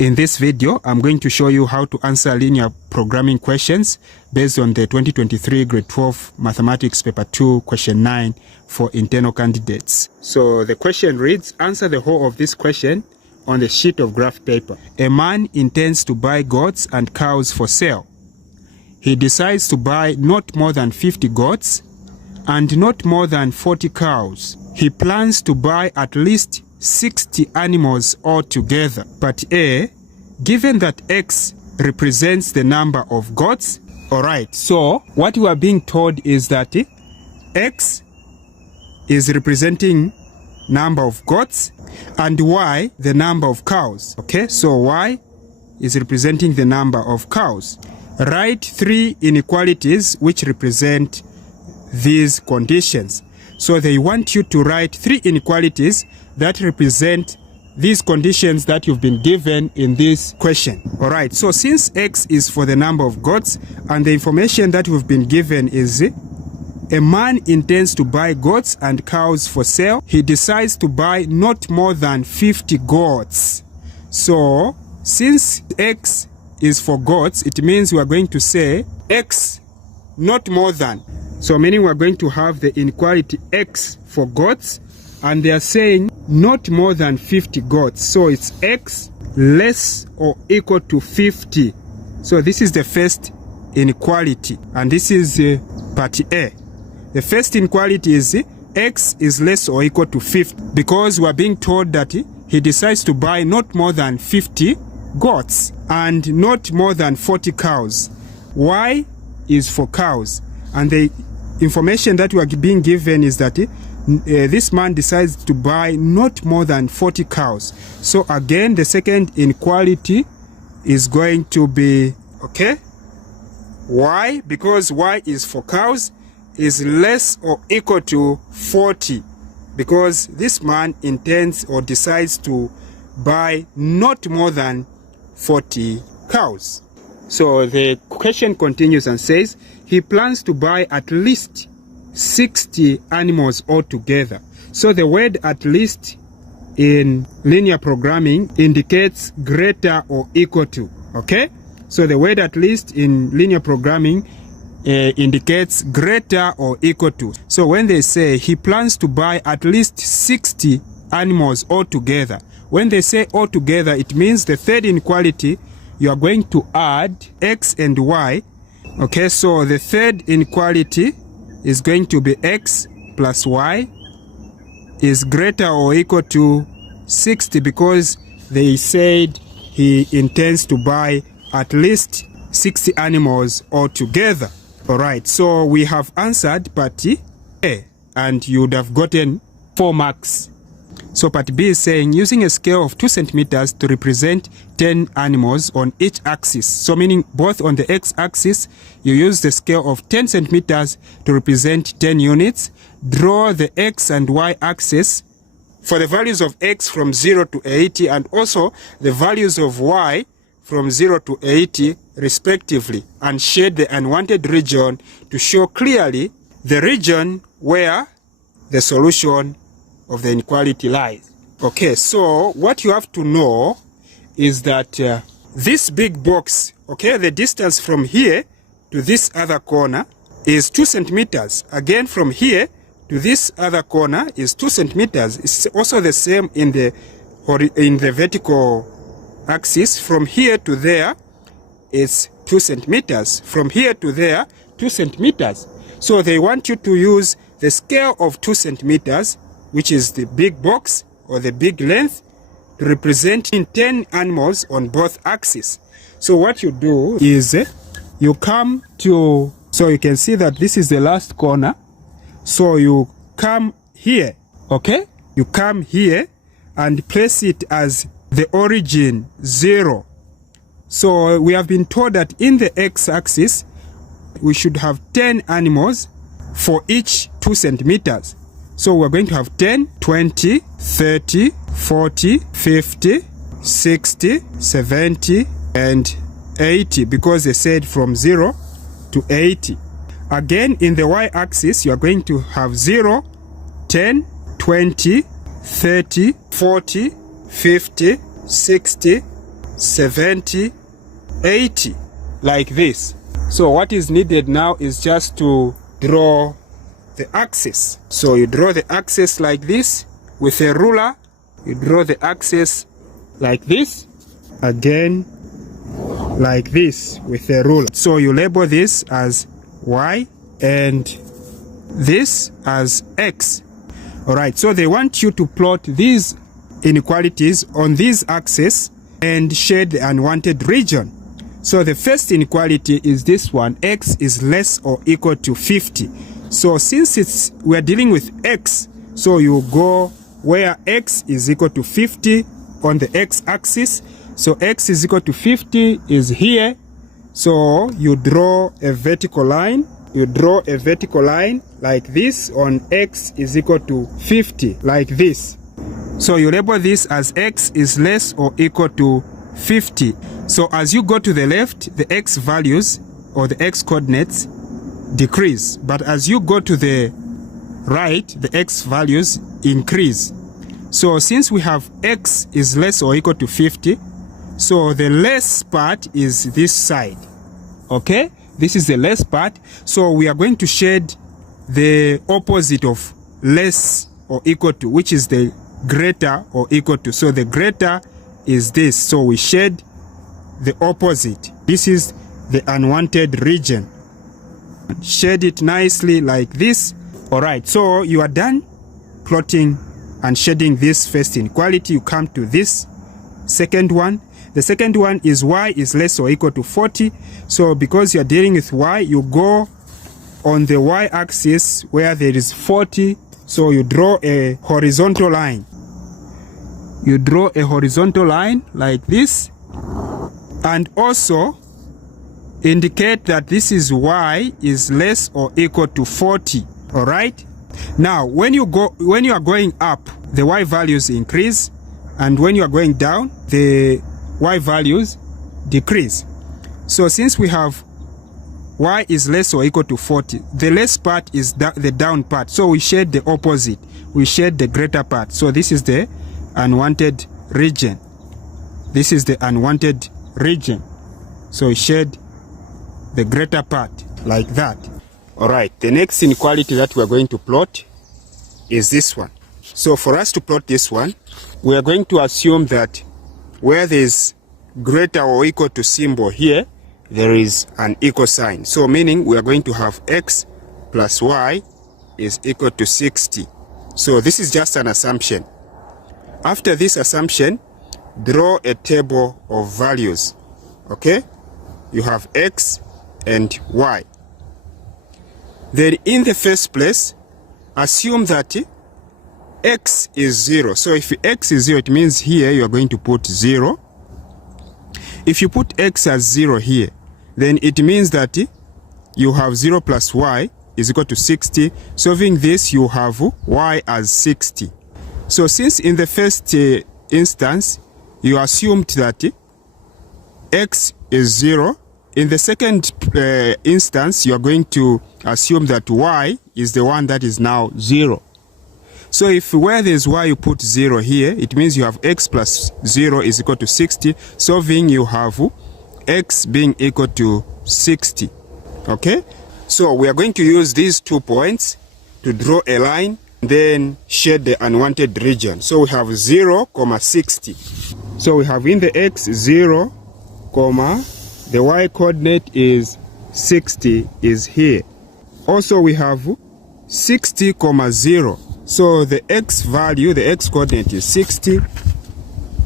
In this video, I'm going to show you how to answer linear programming questions based on the 2023 Grade 12 Mathematics Paper 2 Question 9 for internal candidates. So the question reads, answer the whole of this question on the sheet of graph paper. A man intends to buy goats and cows for sale. He decides to buy not more than 50 goats and not more than 40 cows. He plans to buy at least 60 animals altogether. Part A, given that X represents the number of goats. Alright, so what we are being told is that X is representing number of goats and Y the number of cows. Okay, so Y is representing the number of cows. Write three inequalities which represent these conditions. So they want you to write three inequalities that represent these conditions that you've been given in this question. Alright, so since X is for the number of goats and the information that we've been given is a man intends to buy goats and cows for sale. He decides to buy not more than 50 goats. So since X is for goats, it means we are going to say X not more than. So meaning we're going to have the inequality X for goats, and they are saying not more than 50 goats. So it's X less or equal to 50. So this is the first inequality, and this is part A. The first inequality is X is less or equal to 50 because we are being told that he decides to buy not more than 50 goats and not more than 40 cows. Y is for cows, and the information that we are being given is that this man decides to buy not more than 40 cows. So again, the second inequality is going to be, okay, Y, because Y is for cows, is less or equal to 40 because this man intends or decides to buy not more than 40 cows. So the question continues and says he plans to buy at least 60 animals altogether. So the word at least in linear programming indicates greater or equal to. Okay, so the word at least in linear programming indicates greater or equal to. So when they say he plans to buy at least 60 animals altogether, when they say altogether, it means the third inequality you are going to add X and Y. Okay, so the third inequality is going to be X plus Y is greater or equal to 60 because they said he intends to buy at least 60 animals altogether. Alright, so we have answered part A and you would have gotten 4 marks. So part B is saying using a scale of 2 centimeters to represent 10 animals on each axis. So meaning both on the x-axis, you use the scale of 10 centimeters to represent 10 units. Draw the x and y axis for the values of x from 0 to 80 and also the values of y from 0 to 80 respectively, and shade the unwanted region to show clearly the region where the solution of the inequality lies. Okay, so what you have to know is that this big box, okay, the distance from here to this other corner is 2 centimeters. Again, from here to this other corner is 2 centimeters. It's also the same in the vertical axis. From here to there is 2 centimeters. From here to there, 2 centimeters. So they want you to use the scale of 2 centimeters, which is the big box or the big length, representing 10 animals on both axes. So what you do is you come to, so you can see that this is the last corner. So you come here, okay? You come here and place it as the origin 0. So we have been told that in the x-axis, we should have 10 animals for each 2 centimeters. So we're going to have 10, 20, 30, 40, 50, 60, 70, and 80 because they said from 0 to 80. Again, in the y-axis, you are going to have 0, 10, 20, 30, 40, 50, 60, 70, 80, like this. So what is needed now is just to draw the axis. So you draw the axis like this with a ruler. You draw the axis like this, again like this with a ruler. So you label this as y and this as x. Alright, so they want you to plot these inequalities on this axis and shade the unwanted region. So the first inequality is this one, x is less or equal to 50. So since we're dealing with x, so you go where x is equal to 50 on the x-axis. So x is equal to 50 is here. So you draw a vertical line. You draw a vertical line like this on x is equal to 50, like this. So you label this as x is less or equal to 50. So as you go to the left, the x values or the x coordinates decrease. But as you go to the right, the x values increase. So since we have x is less or equal to 50, so the less part is this side. Okay? This is the less part. So we are going to shade the opposite of less or equal to, which is the greater or equal to. So the greater is this. So we shade the opposite. This is the unwanted region. Shade it nicely like this. Alright, so you are done plotting and shading this first inequality. You come to this second one. The second one is y is less or equal to 40. So because you are dealing with y, you go on the y-axis where there is 40. So you draw a horizontal line. You draw a horizontal line like this. And also indicate that this is y is less or equal to 40. All right. Now, when you are going up, the y values increase, and when you are going down, the y values decrease. So since we have y is less or equal to 40, the less part is the down part. So we shade the opposite. We shade the greater part. So this is the unwanted region. This is the unwanted region. So we shade the greater part like that. Alright, the next inequality that we are going to plot is this one. So for us to plot this one, we are going to assume that where there is greater or equal to symbol here, there is an equal sign. So meaning we are going to have x plus y is equal to 60. So this is just an assumption. After this assumption, draw a table of values. Okay? You have x and y. Then in the first place, assume that x is 0. So if x is 0, it means here you are going to put 0. If you put x as 0 here, then it means that you have 0 plus y is equal to 60. Solving this, you have y as 60. So since in the first instance, you assumed that x is 0, in the second instance, you are going to assume that y is the one that is now 0. So if where there is y, you put 0 here, it means you have x plus 0 is equal to 60. Solving, you have x being equal to 60. Okay? So we are going to use these 2 points to draw a line, then shade the unwanted region. So we have 0, 60. So we have in the x 0, the y coordinate is 60 is here. Also we have 60, 0. So the x value, the x coordinate is 60.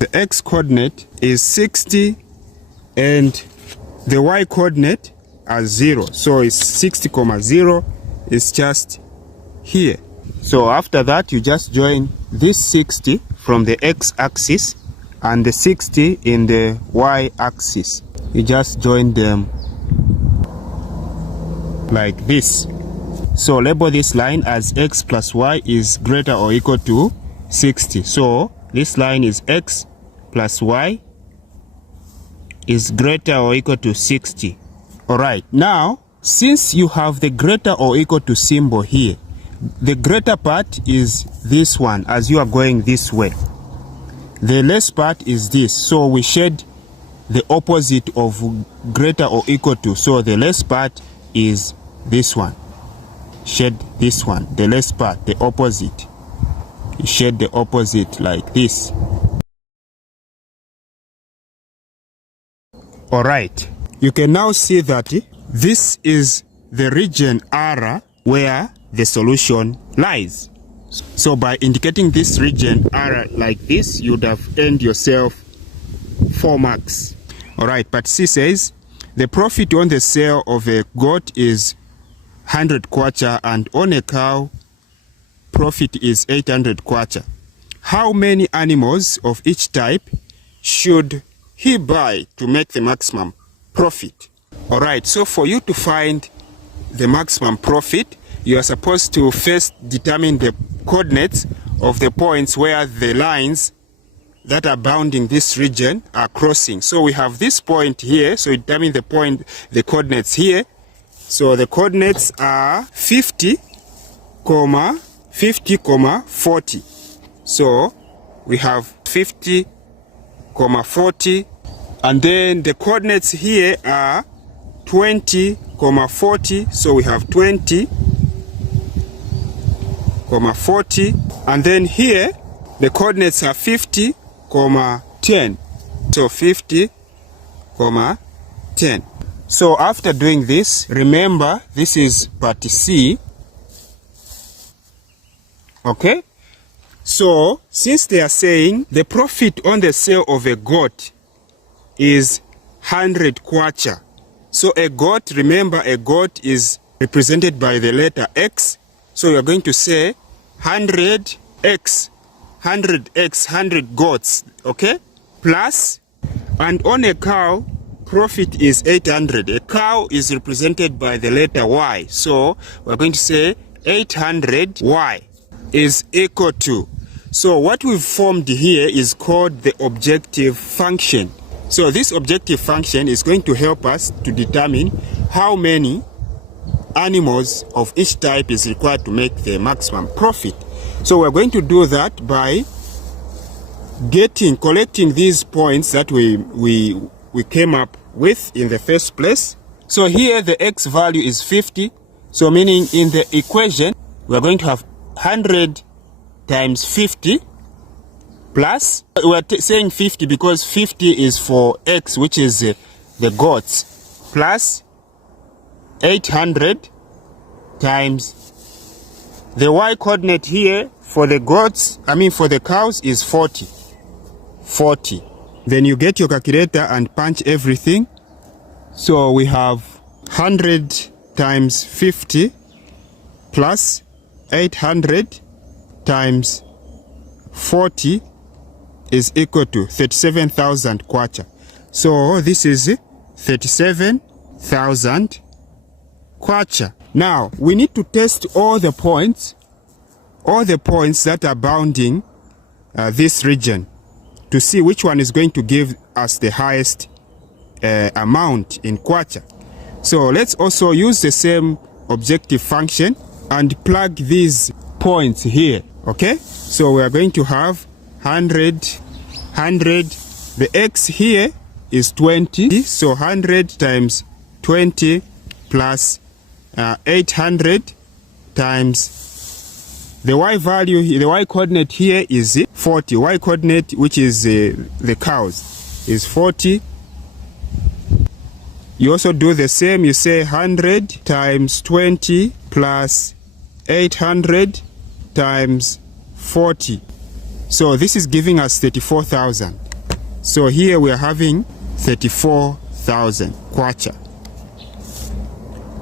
The x coordinate is 60 and the y coordinate as 0. So it's 60, 0 is just here. So after that, you just join this 60 from the x-axis and the 60 in the y-axis. You just join them like this. So label this line as x plus y is greater or equal to 60. So this line is x plus y is greater or equal to 60. Alright, now since you have the greater or equal to symbol here, the greater part is this one as you are going this way. The less part is this. So we shade the opposite of greater or equal to. So the less part is this one. Shade this one, the less part, the opposite. You shade the opposite like this. Alright, you can now see that this is the region R where the solution lies. So by indicating this region R like this, you'd have earned yourself 4 marks. Alright, part C says, the profit on the sale of a goat is 100 kwacha and on a cow, profit is 800 kwacha. How many animals of each type should he buy to make the maximum profit? Alright, so for you to find the maximum profit, you are supposed to first determine the coordinates of the points where the lines that are bounding this region are crossing. So we have this point here, so determine the coordinates here. So the coordinates are 50, 50, 40. So we have 50, 40, and then the coordinates here are 20, 40. So we have 20, 40, and then here the coordinates are 50, 10. So 50, 10. So after doing this, remember this is part C. Okay? So since they are saying the profit on the sale of a goat is 100 kwacha. So a goat, remember a goat is represented by the letter X. So you are going to say 100x, 100 goats, okay? Plus, and on a cow, profit is 800. A cow is represented by the letter Y. So we're going to say 800y is equal to. So what we've formed here is called the objective function. So this objective function is going to help us to determine how many animals of each type is required to make the maximum profit. So we're going to do that by collecting these points that we came up with in the first place. So here the x value is 50. So meaning in the equation, we're going to have 100 times 50 plus, we're saying 50 because 50 is for x, which is the goats, plus 800 times the y coordinate here for the goats, for the cows is 40. Then you get your calculator and punch everything. So we have 100 times 50 plus 800 times 40 is equal to 37,000 kwacha. So this is 37,000 kwacha. Now we need to test all the points that are bounding this region to see which one is going to give us the highest amount in kwacha. So let's also use the same objective function and plug these points here. Okay, so we are going to have 100, the x here is 20, so 100 times 20 plus 800 times the y value, the y coordinate here is 40, y coordinate which is the cows is 40. You also do the same, you say 100 times 20 plus 800 times 40. So this is giving us 34,000. So here we are having 34,000 kwacha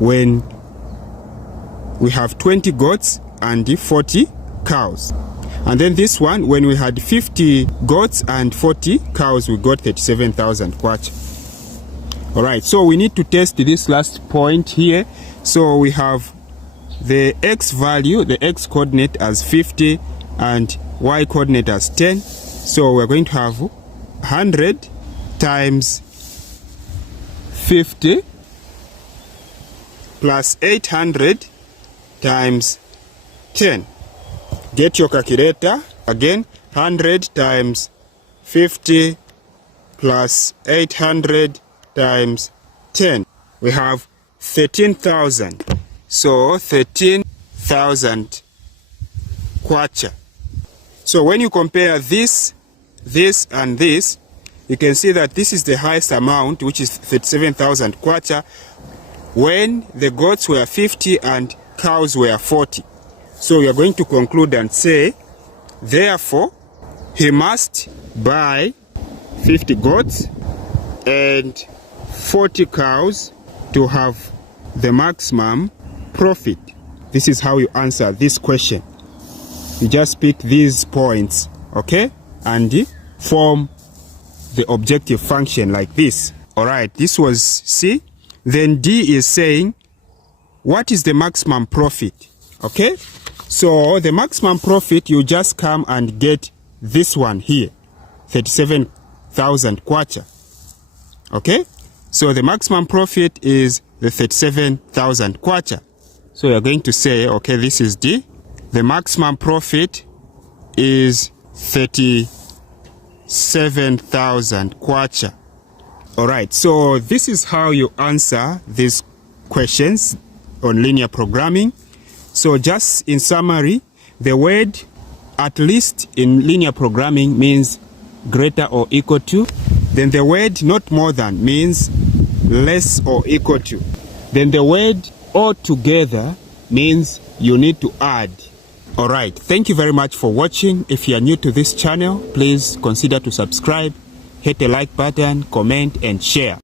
when we have 20 goats and 40 cows. And then this one, when we had 50 goats and 40 cows, we got 37,000 kwacha. Alright, so we need to test this last point here. So we have the x value, the x coordinate as 50 and y coordinate as 10. So we're going to have 100 times 50 plus 800 times 10. Get your calculator. Again, 100 times 50 plus 800 times 10. We have 13,000. So 13,000 kwacha. So when you compare this, and this, you can see that this is the highest amount, which is 37,000 kwacha, when the goats were 50 and cows were 40. So we are going to conclude and say, therefore, he must buy 50 goats and 40 cows to have the maximum profit. This is how you answer this question. You just pick these points, okay, and form the objective function like this. All right, this was C. Then D is saying, what is the maximum profit? Okay, so the maximum profit, you just come and get this one here, 37,000 kwacha. Okay, so the maximum profit is the 37,000 kwacha. So you're going to say, okay, this is D. The maximum profit is 37,000 kwacha. All right, so this is how you answer these questions on linear programming. So just in summary, the word at least in linear programming means greater or equal to. Then the word not more than means less or equal to. Then the word altogether means you need to add. All right, thank you very much for watching. If you are new to this channel, please consider to subscribe, hit the like button, comment and share.